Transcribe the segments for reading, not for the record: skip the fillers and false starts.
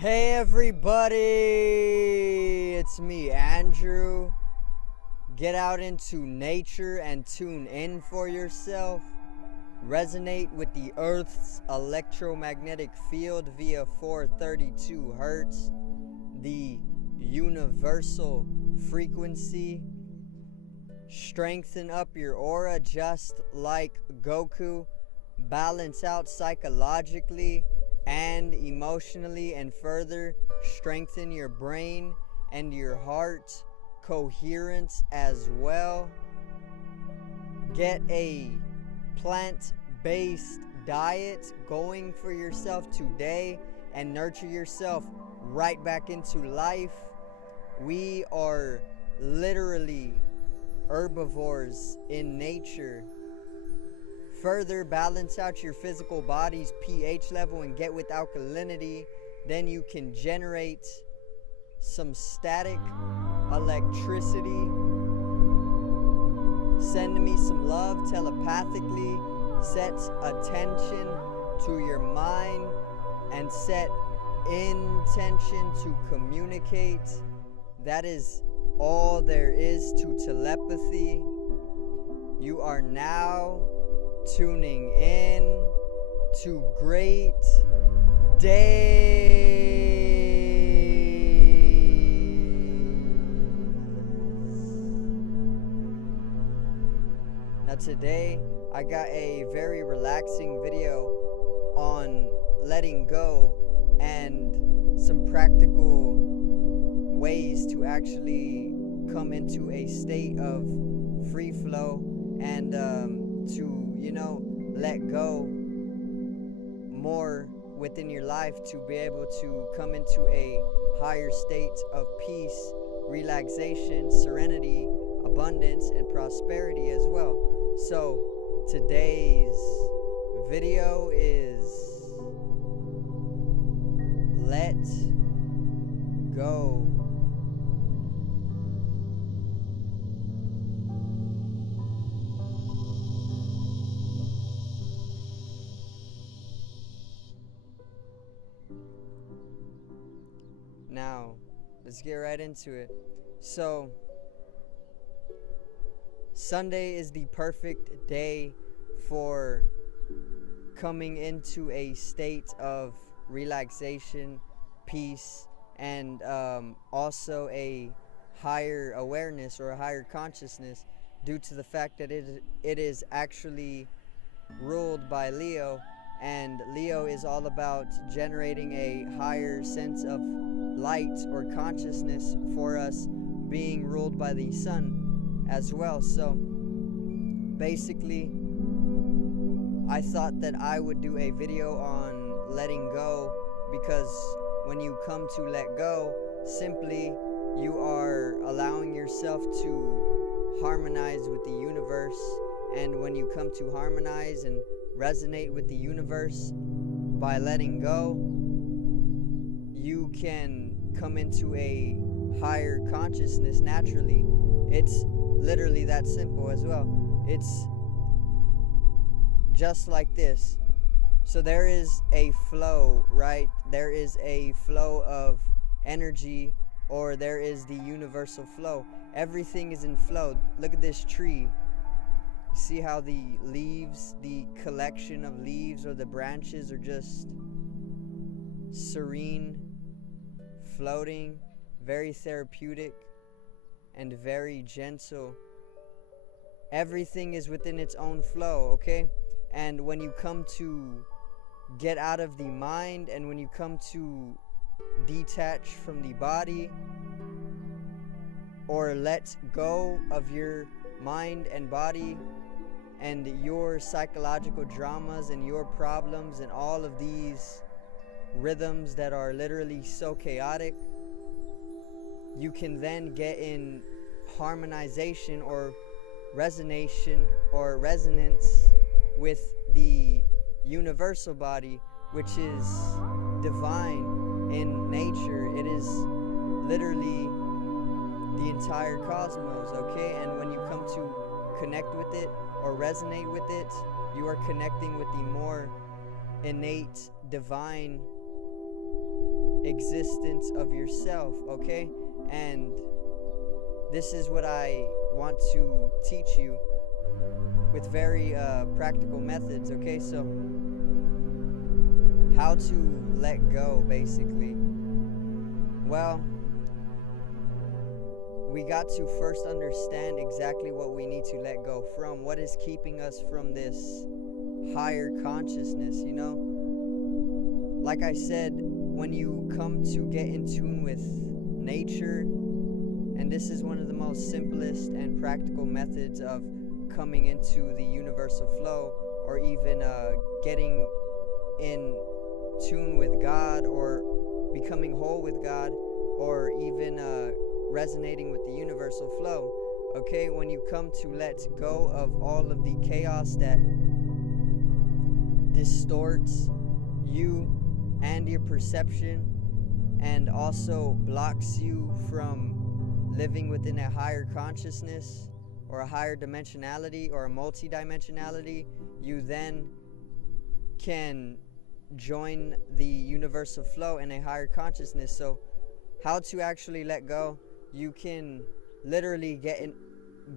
Hey everybody, it's me, Andrew. Get out into nature and tune in for yourself. Resonate with the Earth's electromagnetic field via 432 Hertz, the universal frequency. Strengthen up your aura just like Goku. Balance out psychologically and emotionally, and further strengthen your brain and your heart coherence as well. Get a plant-based diet going for yourself today and nurture yourself right back into life. We are literally herbivores in nature. Further balance out your physical body's pH level and get with alkalinity. Then you can generate some static electricity. Send me some love telepathically. Set attention to your mind and set intention to communicate. That is all there is to telepathy. You are now tuning in to great days. Now today I got a very relaxing video on letting go and some practical ways to actually come into a state of free flow and to let go more within your life, to be able to come into a higher state of peace, relaxation, serenity, abundance, and prosperity as well. So today's video is let go. Now, let's get right into it. So, Sunday is the perfect day for coming into a state of relaxation, peace, and also a higher awareness or a higher consciousness, due to the fact that it is actually ruled by Leo, and Leo is all about generating a higher sense of light or consciousness for us, being ruled by the sun as well. So basically, I thought that I would do a video on letting go, because when you come to let go, simply you are allowing yourself to harmonize with the universe. And when you come to harmonize and resonate with the universe by letting go, you can come into a higher consciousness naturally. It's literally that simple as well. It's just like this. So there is a flow, right? There is a flow of energy, or there is the universal flow. Everything is in flow. Look at this tree. See how the leaves, the collection of leaves or the branches, are just serene, floating, very therapeutic, and very gentle. Everything is within its own flow, okay? And when you come to get out of the mind, and when you come to detach from the body, or let go of your mind and body and your psychological dramas and your problems and all of these rhythms that are literally so chaotic, you can then get in harmonization or resonation or resonance with the universal body, which is divine in nature. It is literally the entire cosmos, okay? And when you come to connect with it or resonate with it, you are connecting with the more innate divine existence of yourself, okay? And this is what I want to teach you with very practical methods, okay? So how to let go, basically. Well, we got to first understand exactly what we need to let go from. What is keeping us from this higher consciousness, you know? Like I said, when you come to get in tune with nature, and this is one of the most simplest and practical methods of coming into the universal flow, or even getting in tune with God, or becoming whole with God, or even resonating with the universal flow. Okay, when you come to let go of all of the chaos that distorts you and your perception, and also blocks you from living within a higher consciousness, or a higher dimensionality, or a multi-dimensionality, you then can join the universal flow in a higher consciousness. So how to actually let go? You can literally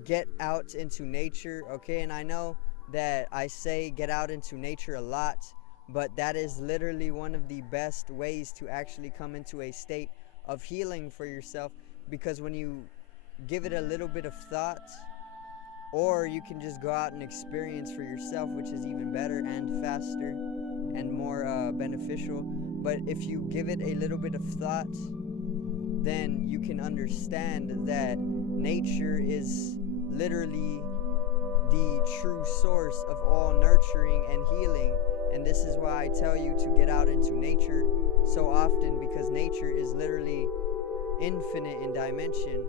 get out into nature, okay? And I know that I say get out into nature a lot, but that is literally one of the best ways to actually come into a state of healing for yourself, because when you give it a little bit of thought, or you can just go out and experience for yourself, which is even better and faster and more beneficial. But if you give it a little bit of thought, then you can understand that nature is literally the true source of all nurturing and healing. And this is why I tell you to get out into nature so often, because nature is literally infinite in dimension,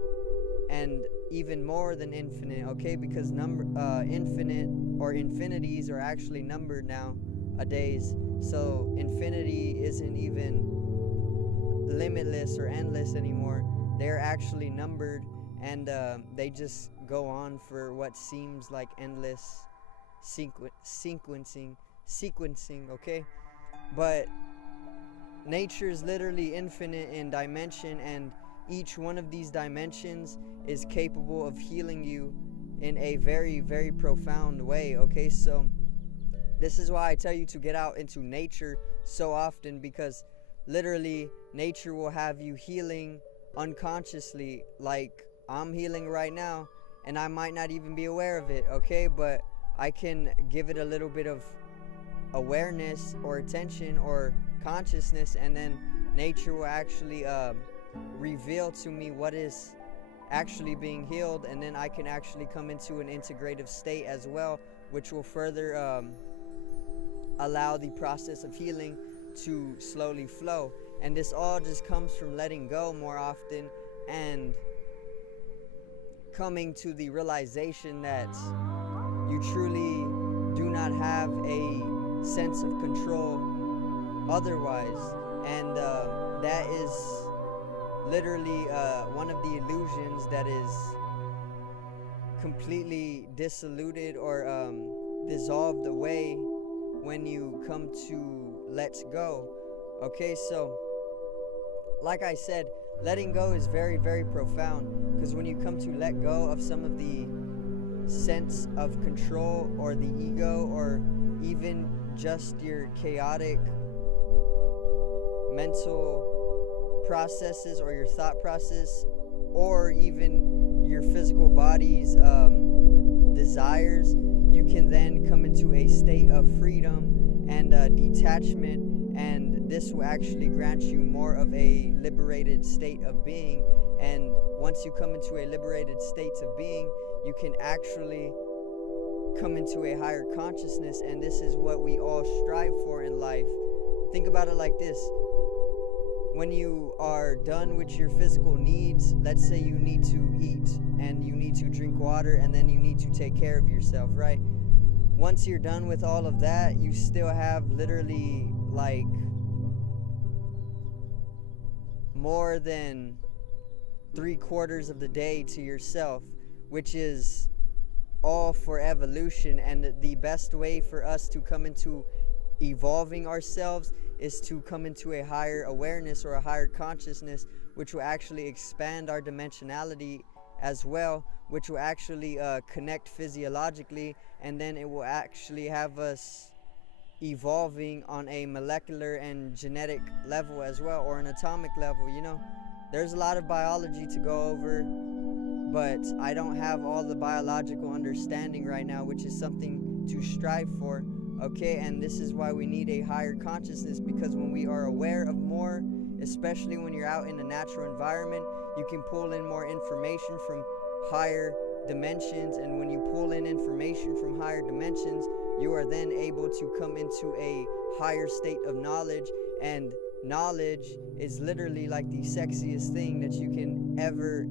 and even more than infinite, okay? Because infinite or infinities are actually numbered nowadays. So infinity isn't even limitless or endless anymore. They're actually numbered, and they just go on for what seems like endless sequencing, okay? But nature is literally infinite in dimension, and each one of these dimensions is capable of healing you in a very, very profound way, okay? So this is why I tell you to get out into nature so often, because literally nature will have you healing unconsciously, like I'm healing right now, and I might not even be aware of it, okay? But I can give it a little bit of awareness or attention or consciousness, and then nature will actually reveal to me what is actually being healed, and then I can actually come into an integrative state as well, which will further allow the process of healing to slowly flow. And this all just comes from letting go more often, and coming to the realization that you truly do not have a sense of control otherwise. And that is literally one of the illusions that is completely dissoluted or dissolved away when you come to let go. Okay, so like I said, letting go is very, very profound, because when you come to let go of some of the sense of control or the ego, or even just your chaotic mental processes or your thought process, or even your physical body's desires, you can then come into a state of freedom and detachment, and this will actually grant you more of a liberated state of being. And once you come into a liberated state of being, you can actually come into a higher consciousness, and this is what we all strive for in life. Think about it like this. When you are done with your physical needs, let's say you need to eat and you need to drink water, and then you need to take care of yourself, right? Once you're done with all of that, you still have literally like more than 3/4 of the day to yourself, which is all for evolution. And the best way for us to come into evolving ourselves is to come into a higher awareness or a higher consciousness, which will actually expand our dimensionality as well, which will actually connect physiologically, and then it will actually have us evolving on a molecular and genetic level as well, or an atomic level. There's a lot of biology to go over, but I don't have all the biological understanding right now, which is something to strive for. Okay, and this is why we need a higher consciousness, because when we are aware of more, especially when you're out in a natural environment, you can pull in more information from higher dimensions, and when you pull in information from higher dimensions, you are then able to come into a higher state of knowledge. And knowledge is literally like the sexiest thing that you can ever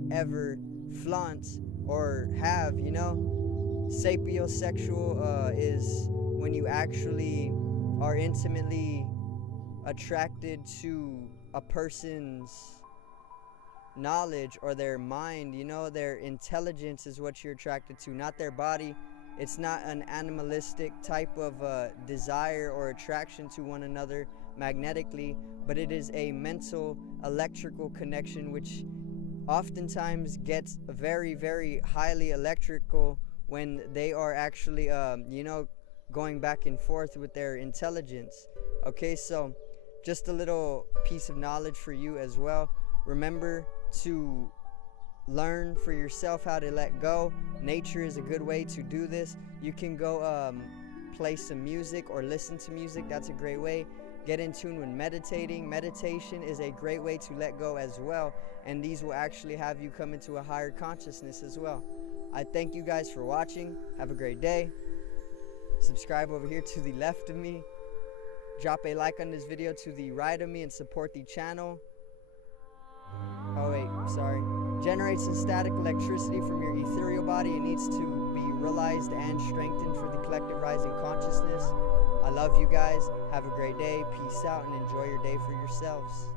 flaunt or have. Sapiosexual is when you actually are intimately attracted to a person's knowledge or their mind. Their intelligence is what you're attracted to, not their body. It's not an animalistic type of desire or attraction to one another magnetically, but it is a mental electrical connection, which oftentimes gets very, very highly electrical when they are actually going back and forth with their intelligence. Okay, so just a little piece of knowledge for you as well. Remember to learn for yourself how to let go. Nature is a good way to do this. You can go play some music or listen to music. That's a great way. Get in tune with meditating. Meditation is a great way to let go as well, and these will actually have you come into a higher consciousness as well. I thank you guys for watching. Have a great day. Subscribe over here to the left of me. Drop a like on this video to the right of me and support the channel. Oh wait, sorry. Generates some static electricity from your ethereal body. It needs to be realized and strengthened for the collective rising consciousness. I love you guys. Have a great day. Peace out and enjoy your day for yourselves.